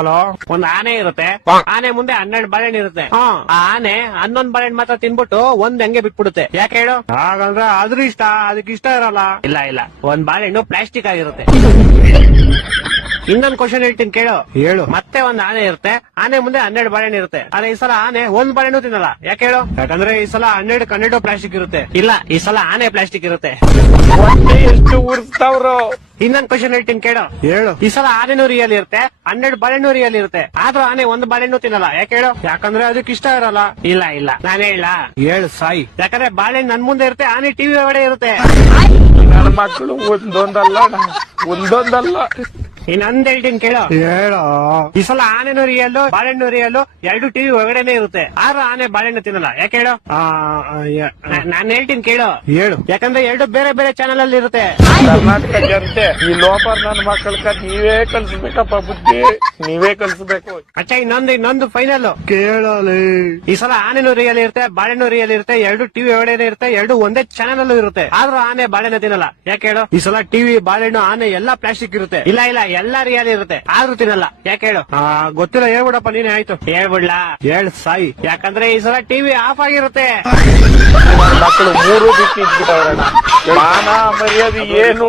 hello ಒಂದ್ ಆನೆ ಇರುತ್ತೆ ಆನೆ ಮುಂದೆ ಹನ್ನೆರಡು ಬಾಳೆಹಣ್ಣು ಇರುತ್ತೆ ಆ ಆನೆ ಹನ್ನೊಂದ್ ಬಾಳೆಹಣ್ಣು ಮಾತ್ರ ತಿನ್ಬಿಟ್ಟು ಒಂದ್ ಹಂಗೆ ಬಿಟ್ಬಿಡುತ್ತೆ ಯಾಕೆ ಹೇಳು ಹಾಗಂದ್ರೆ ಆದ್ರೂ ಇಷ್ಟ ಅದಕ್ಕೆ ಇಷ್ಟ ಇರಲ್ಲ ಇಲ್ಲ ಇಲ್ಲ ಒಂದ್ ಬಾಳೆಹಣ್ಣು ಪ್ಲಾಸ್ಟಿಕ್ ಆಗಿರುತ್ತೆ ಇನ್ನೊಂದ್ ಕ್ವಶನ್ ಹೇಳ್ತೀನಿ ಕೇಳು ಹೇಳು ಮತ್ತೆ ಒಂದ್ ಆನೆ ಇರುತ್ತೆ ಆನೆ ಮುಂದೆ ಹನ್ನೆರಡು ಬಾಳೆಹಣ್ಣು ಇರುತ್ತೆ ಆದ್ರೆ ಈ ಸಲ ಆನೆ ಒಂದ್ ಬಾಳೆಹಣ್ಣು ತಿನ್ನಲ್ಲ ಯಾಕೆ ಹೇಳು ಯಾಕಂದ್ರೆ ಈ ಸಲ ಹನ್ನೆರಡು ಕನ್ನೆರಡು ಪ್ಲಾಸ್ಟಿಕ್ ಇರುತ್ತೆ ಇಲ್ಲ ಈ ಸಲ ಆನೆ ಪ್ಲಾಸ್ಟಿಕ್ ಇರುತ್ತೆ ಎಷ್ಟು ಉರ್ಸ್ತಾವ್ರು ಇನ್ನೊಂದ್ ಕ್ವಶನ್ ಹೇಳ್ತೀನಿ ಕೇಳು ಹೇಳು ಈ ಸಲ ಆನೆನೂ ರಿಯಲ್ ಇರುತ್ತೆ ಹನ್ನೆರಡು ಬಾಳೆಹಣ್ಣು ರಿಯಲ್ ಇರುತ್ತೆ ಆದ್ರೂ ಆನೆ ಒಂದ್ ಬಾಳೆಹಣ್ಣು ತಿನ್ನಲ್ಲ ಯಾಕೆ ಹೇಳು ಯಾಕಂದ್ರೆ ಅದಕ್ಕೆ ಇಷ್ಟ ಇರಲ್ಲ ಇಲ್ಲ ಇಲ್ಲ ನಾನು ಹೇಳ ಹೇಳು ಸಾಯಿ ಯಾಕಂದ್ರೆ ಬಾಳೆಹಣ್ಣು ನನ್ ಮುಂದೆ ಇರುತ್ತೆ ಆನೆ ಟಿವಿ ಒಳಗಡೆ ಇರುತ್ತೆ ನನ್ನ ಮಕ್ಕಳು ಒಂದೊಂದಲ್ಲ ಒಂದೊಂದಲ್ಲ ಇನ್ ಹೇಳ್ತೀನಿ ಕೇಳೋ ಹೇಳೋ ಈ ಸಲ ಆನೆನೂ ರಿಯಲ್ಲು ಬಾಳೆಹಣ್ಣು ರಿಯಲ್ಲು ಎರಡು ಟಿವಿ ಒಳಗಡೆನೆ ಇರುತ್ತೆ ಆದ್ರೂ ಆನೆ ಬಾಳೆಹಣ್ಣು ತಿನ್ನಲ್ಲ ಯಾಕೆ ಹೇಳೋ ನಾನು ಹೇಳ್ತೀನಿ ಕೇಳೋ ಹೇಳು ಯಾಕಂದ್ರೆ ಎರಡು ಬೇರೆ ಬೇರೆ ಚಾನಲ್ ಅಲ್ಲಿ ಇರುತ್ತೆ ಕರ್ನಾಟಕ ಜನತೆ ಈ ಲೋಪರ್ ನನ್ನ ಮಕ್ಕಳ ನೀವೇ ಕಲ್ಸ್ಬೇಕಪ್ಪ ಬುದ್ಧಿ ನೀವೇ ಕಲ್ಸ್ಬೇಕು ಅಚ್ಚ ಇನ್ನೊಂದು ಇನ್ನೊಂದು ಫೈನಲ್ ಕೇಳಲಿ ಈ ಸಲ ಆನೆನೂ ರಿಯಲ್ ಇರುತ್ತೆ ಬಾಳೆಹಣ್ಣು ರಿಯಲ್ ಇರುತ್ತೆ ಎರಡು ಟಿವಿ ಒಳಗಡೆ ಇರುತ್ತೆ ಎರಡು ಒಂದೇ ಚಾನಲ್ ಅಲ್ಲೂ ಇರುತ್ತೆ ಆದ್ರೂ ಆನೆ ಬಾಳೆಹಣ್ಣು ತಿನ್ನಲ್ಲ ಯಾಕೆ ಹೇಳೋ ಈ ಸಲ ಟಿವಿ ಬಾಳೆಹಣ್ಣು ಆನೆ ಎಲ್ಲಾ ಪ್ಲಾಸ್ಟಿಕ್ ಇರುತ್ತೆ ಇಲ್ಲ ಇಲ್ಲ ಎಲ್ಲ ರಿಯಲ್ ಇರುತ್ತೆ ಆದ್ರೂ ತಿನ್ನಲ್ಲ ಯಾಕೆ ಹೇಳು ಗೊತ್ತಿಲ್ಲ ಹೇಳ್ಬಿಡಪ್ಪ ನೀನೇ ಆಯ್ತು ಹೇಳ್ಬಿಡ್ಲಾ ಹೇಳ್ ಸಾಯಿ ಯಾಕಂದ್ರೆ ಈ ಸಲ ಟಿವಿ ಆಫ್ ಆಗಿರುತ್ತೆ ಮಕ್ಕಳು ಮೂರು ಬಿಟ್ಟಿದ್ರು ಏನು